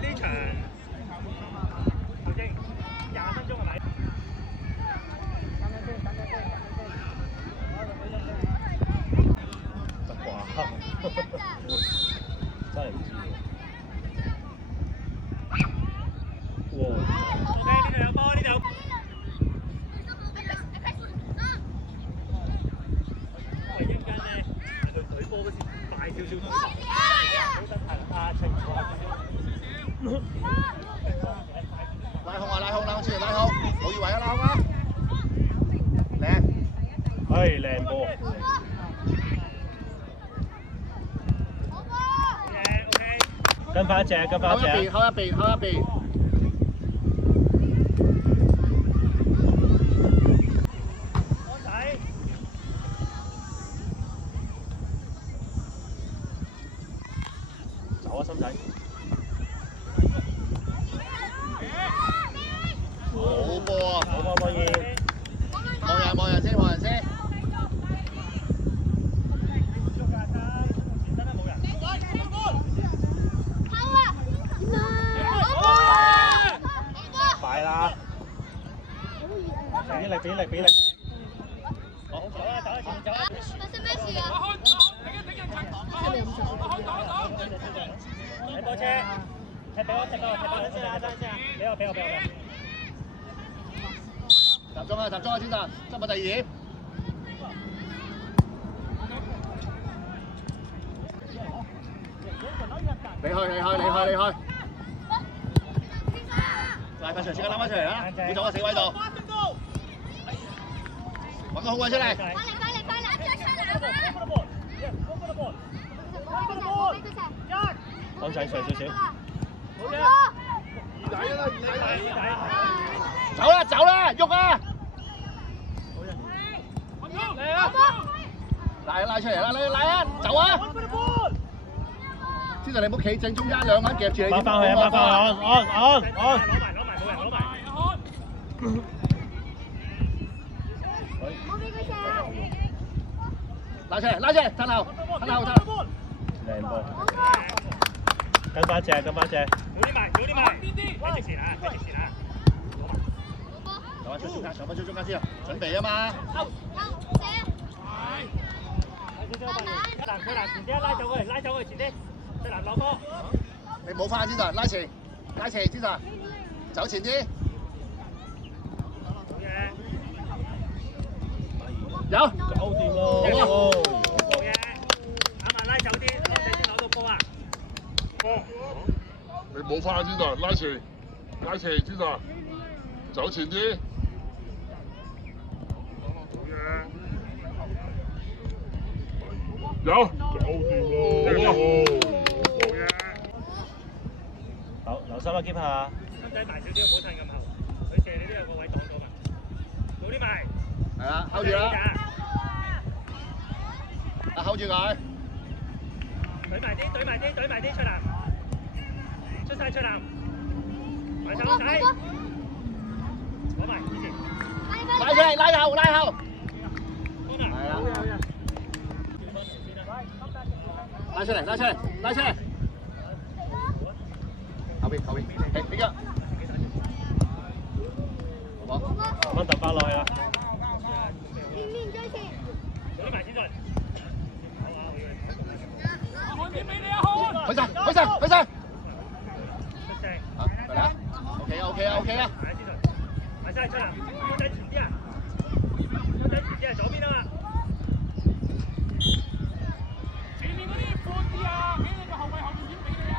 呢場頭先20分鐘係咪？得啩？真係唔知喎。OK， 呢度有波，呢度有。喂，一陣間咧，佢隊波嗰時快少少都好身體啊，情況。拉控啊！拉控，拉控出嚟，拉控，冇以為啊，拉控啊！靚，係靚波。跟翻一隻，跟翻一隻。後一邊，後一邊。安仔。走啊，心仔。好波啊！好波，可以。望人先，望人先。快啦！俾力，俾力，俾力。好，走啊，走啊，前面走啊！發生咩事啊？睇波車，踢俾我，踢俾我，踢俾我，先啊，先啊，俾我，俾我，俾我。集中啊，集中啊，先生，執個第二點。離開，離開，離開，離開。拉翻出嚟，即刻拉翻出嚟啦！要坐個死位度，揾個好位出嚟。快嚟！一出嚟啊！安仔上少少。好嘅。走啦，走啦，喐啊！嚟啊！拉出嚟啦，拉啊，走啊！先生你唔好企正中間，兩個人夾住你。翻返去啊！翻返去，按。攞埋，冇人攞埋。冇俾佢射。拉出嚟，褪後。靚波。跟翻隻，跟翻隻。早啲埋，睇直前啊！上翻中間先啊！準備啊嘛。佢前啲，拉走佢前啲。最難攞波。你冇翻先生，拉前，先生，走前啲。好嘢。有。搞掂咯。好嘢。啱啊，拉走啲，你先攞到波啊。你冇翻先生，拉前先生，走前啲。有，搞掂咯。好，留心啊，keep下。心仔埋少少，唔好褪咁後。佢射你都有個位擋到嘛。早啲埋。係啦，hold 住啦。hold 住佢。懟埋啲，出籃。出晒出籃。埋手仔。攞埋之前。拉出嚟，拉後。係啦。拉出嚟。後邊，俾腳。好，慢慢揼翻落去啊！面最前。早啲埋先進。去晒。出聲。好，嚟啦。OK 啊。埋晒出籃，公仔前啲啊！左邊啊嘛。前面嗰啲闊啲啊，俾你個後衞後面點俾你啊！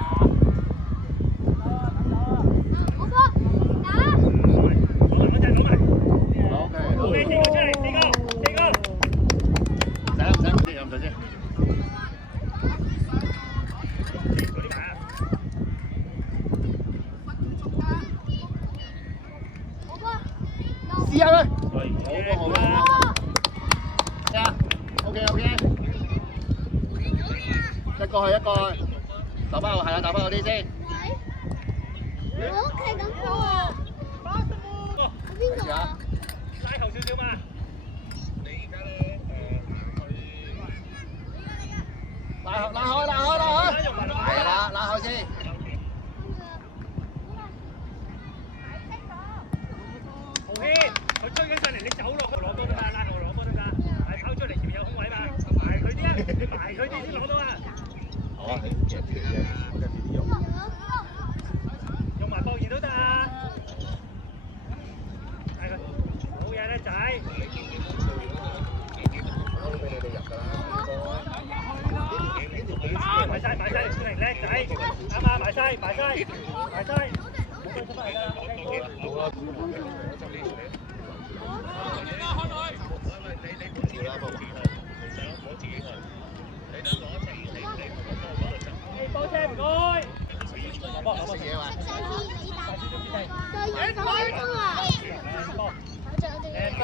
好波，打！攞埋。OK。好嘅，四個出嚟，四個。唔使，唔使先。嗰啲埋啊！好波，試下佢。好波。咩啊 ？OK。一個去。打翻我，係啊，打翻我啲先。我屋企咁波啊！邊個啊？拉後少少嘛。拉開，係啦，拉開先。上嚟，你走落去攞波得嘛，拉後攞波得㗎，係跑出嚟前面有空位嘛，埋佢啲啊，你埋佢啲先攞到啊！好啊，你夾住嘅，我夾住啲肉。用埋博然都得啊！係佢，好嘢叻仔！都俾你哋入㗎啦，埋晒，小明叻仔，啱啊！埋晒，冇得出翻嚟㗎，好啦，波車唔該。食嘢嘛？再手啊！靚波，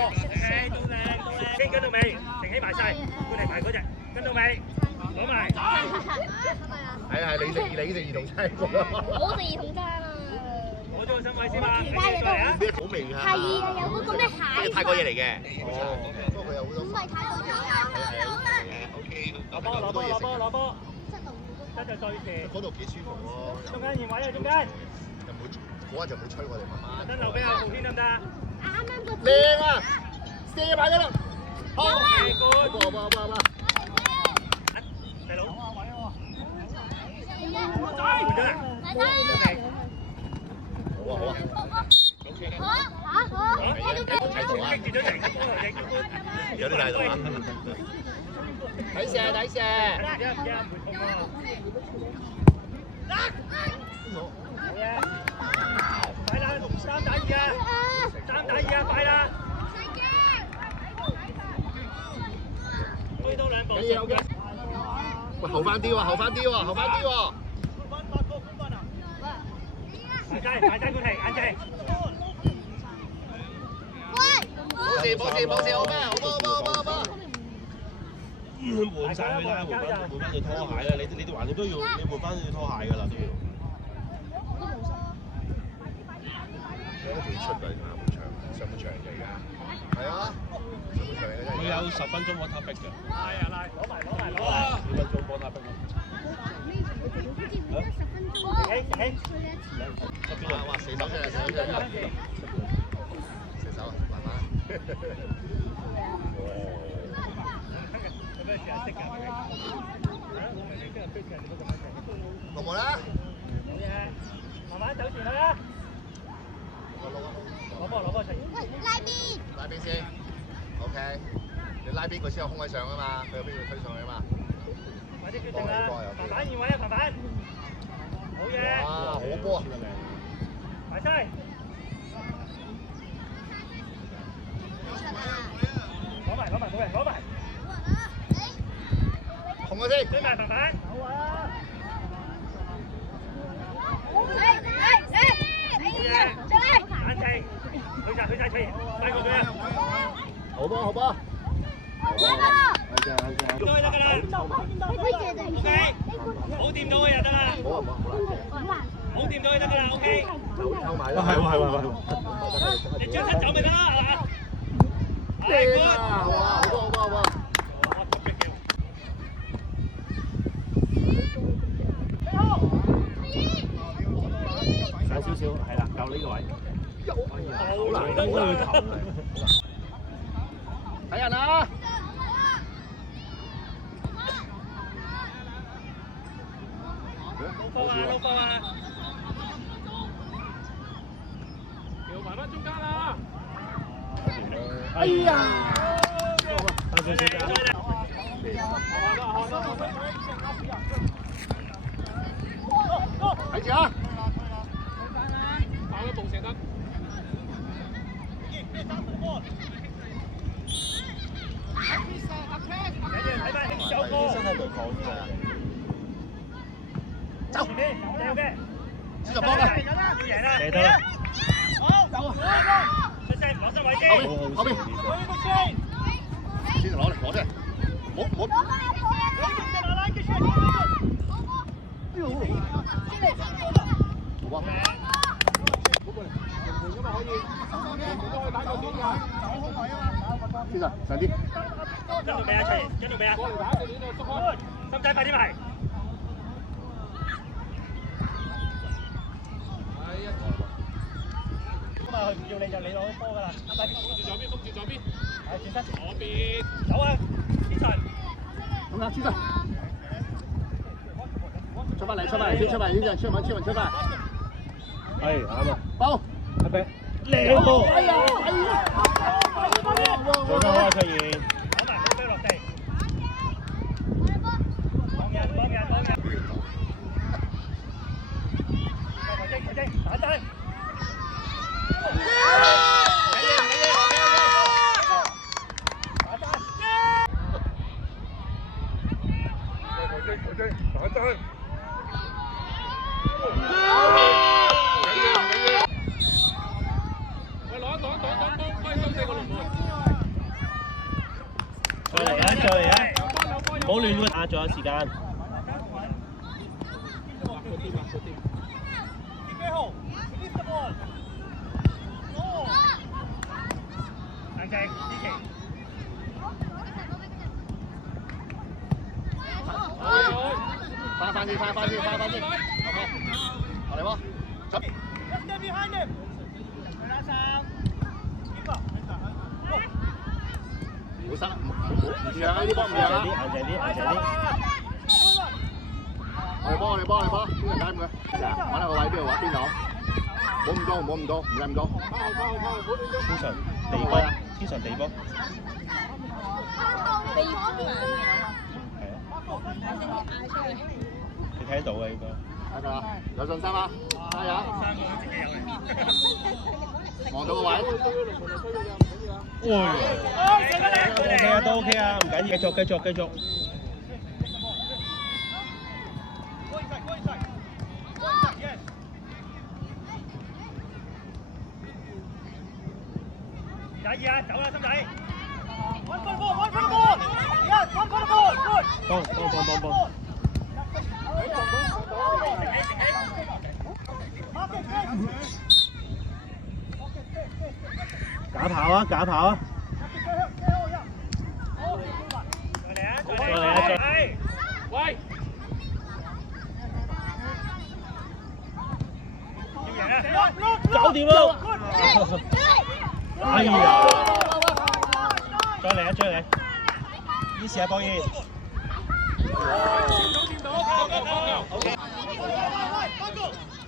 先跟到尾，停起埋晒，過嚟埋嗰隻，跟到尾，攞埋。係你食兒童餐喎。我食兒童餐啊！攞咗個身位先嘛，其他嘢都好。咩好味啊？係啊，有嗰個咩蟹。泰國嘢嚟嘅。哦，不過佢有好多。唔係泰國嘢啊！攞波，得就對時。嗰度幾舒服喎。中間原位啊，中間。就冇嗰日就冇吹我哋慢慢。等留俾阿浩軒得唔得？啱啱個靚啊！射埋咗啦！好啊！好，大佬。有啲大度啊！抵射！快啦，3打2啊，快啦！推多2步。喂，後翻啲喎！埋晒冠旗，眼睛。冇事，好咩？換晒佢啦，換翻對拖鞋啦！你哋橫掂都要，你換翻對拖鞋㗎啦都要。都幾出㗎，上半場嚟㗎。係啊，上半場嚟㗎真係。佢有10分鐘 water break 㗎。係啊，攞埋。幾分鐘 water break 哇！射手出嚟，射手，慢慢。落幕啦！好嘢，慢慢走前去啦。攞波出。拉邊先 ，OK。你拉邊佢先有空位上啊嘛，佢有邊度推上去啊嘛。快啲決定啦！彭彭現位啊，彭彭。好嘢！哇，好波啊！埋晒。攞埋，冇人攞埋。紅咗先。追埋彭彭。好啊！好嘢！眼睛，去晒出現，快過佢啊！好波！都得㗎啦。OK，冇掂到佢就得啦。冇掂到佢得㗎啦。OK。抽埋啦。係喎。你轉身走咪得啦，係嘛？靚啊！哇，好波！上少少，係啦，夠呢個位。好難得佢頭。睇人啊！老方啊！調埋翻中間啦！哎呀！睇住啊！跑一步成得。睇翻走過。身體對抗啲啊！走前面，掉嘅。輸就幫啦！要贏啦！射得啦！好，出聲，攞身位先。後邊。先攞出嚟，唔好。好啊！先生，上啲。跟到未啊？出現，跟到未啊？心仔快啲埋。咁啊佢唔要你就你攞波㗎啦，係咪？封住左邊。係轉身。左邊。走啊！天神。咁啦，天神。出翻嚟，天神，出翻。係啱啊！包。阿炳，靚波。哎呀！做得好啊，出現。攞埋飛落地。幫人。球精，打針。再嚟啊！唔好亂喎，仲有時間。冷靜，依期。翻先。OK， 我嚟喎。走。唔好失，唔讓啊！呢啲波唔讓啊！硬淨啲。我哋幫，邊人解佢？揾下個位邊度啊？邊度？冇咁多，唔使咁多。天神地波。你聽到嘅應該。睇到啦，有信心啊！加油！望到個位。OK 啊，都 OK 啊，唔緊要，繼續。第二啊，走啦，心仔。One for the ball. Yes, one for the ball. Good. 幫。假跑啊！再嚟啊！喂！要贏啊！搞掂咯！哎呀！再嚟！依時啊，博爾。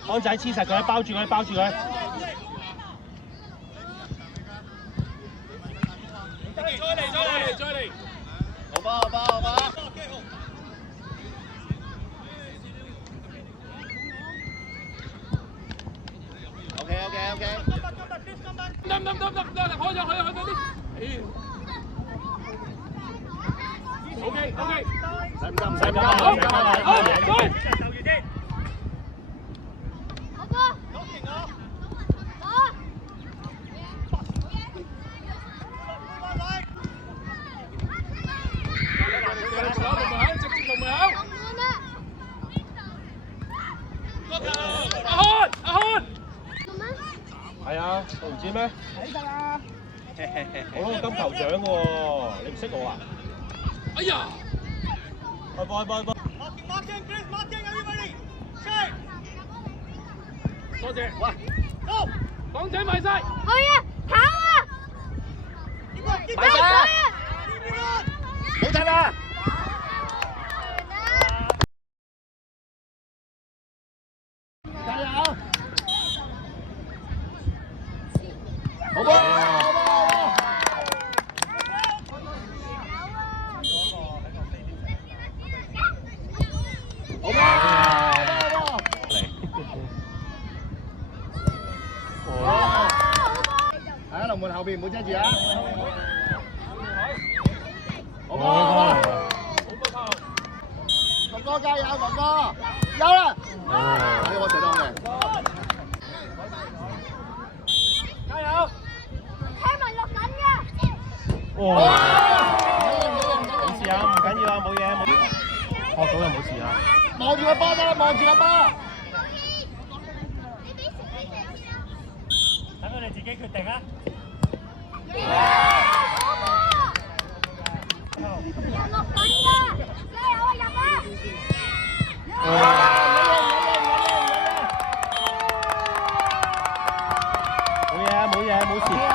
安仔黐實佢，包住佢。再嚟！好吧。OK。得，開咗佢啲。OK。唔使咁。阿漢。係啊，我唔知咩？睇㗎啦。我攞金球獎嘅喎，你唔識我啊？哎呀！開波！多謝。喂，好，港姐埋晒。去啊，跑啊！埋晒啊！冇陣啦！加油！好波！喺龍門後邊，唔好遮住啊！好波！龍哥加油，龍哥！有啦！呢個射得好靚。加油！聽聞落緊嘅。哇！冇事啊，唔緊要啊，冇嘢。學到就冇事啊。望住個波得啦，望住個波。等佢哋自己決定啊！落緊嘅，加油啊，入啊！冇嘢啊，冇冇事。